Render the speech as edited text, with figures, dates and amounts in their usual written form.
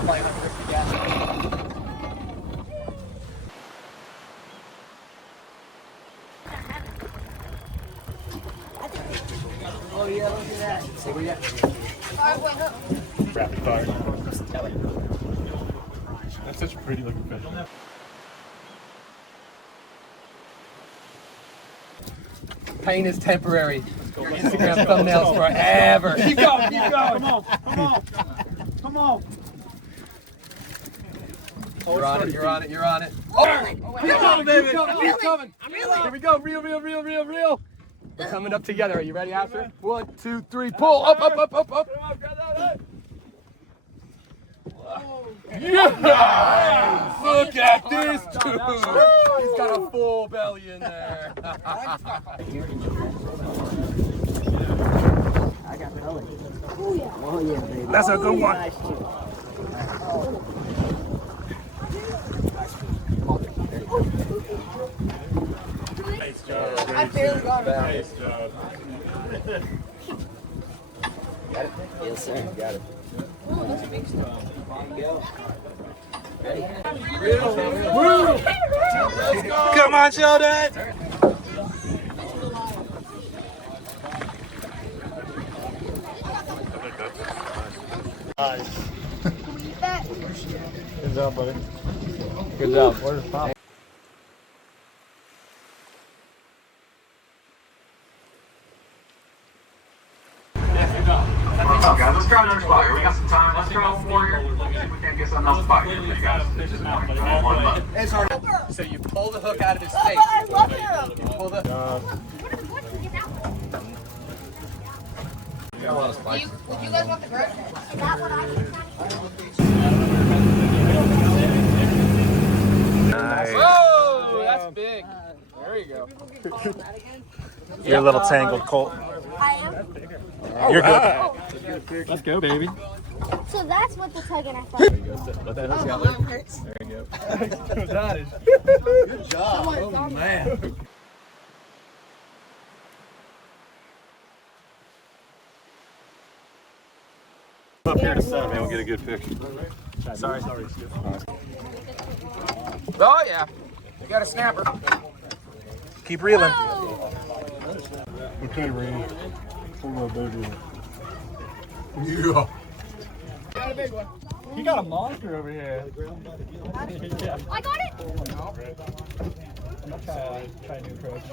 I'm like 150 gas. Oh yeah, look at that. See where you at? Rapid fire. That's such a pretty looking fish. Pain is temporary. Instagram thumbnails forever. Keep going, keep going. Come on, come on. Come on. You're on it, you're on it, you're on it. Oh, come on, baby. He's coming. Here we go, reel. We're coming up together. Are you ready, Asher? 1, 2, 3, pull. Up. Yeah! Look at this dude. He's got a full belly in there. I got belly. Oh yeah, baby. That's a good one. Nice too. Nice job. I barely got it. Nice job. Got it? Yes, sir. Got it. Ooh, that's a big stuff. Ready? Come on, Sheldon. Good job, buddy. Good job. Where's the top? What's up, guys? Let's try another spot here. We got some time. Let's try one more here. See if we can't get something else spot here for you guys. This is one left. It's hard. So you pull the hook out of his face. I love him. You pull the. Would you guys want the bird? Is that what I Nice. Whoa, that's big. There you go. You're a little tangled, Colt. I am. You're good. Let's go, baby. So that's what the tug and I thought. Let that hook out there. There you go. That is. Good job. Oh, man. Up here to center, man. We'll get a good fish. Sorry. Oh, yeah. You got a snapper. Keep reeling. Okay, Randy. Pull that baby in. Yeah. Got a big one. You got a monster over here. I got it. Try a new approach.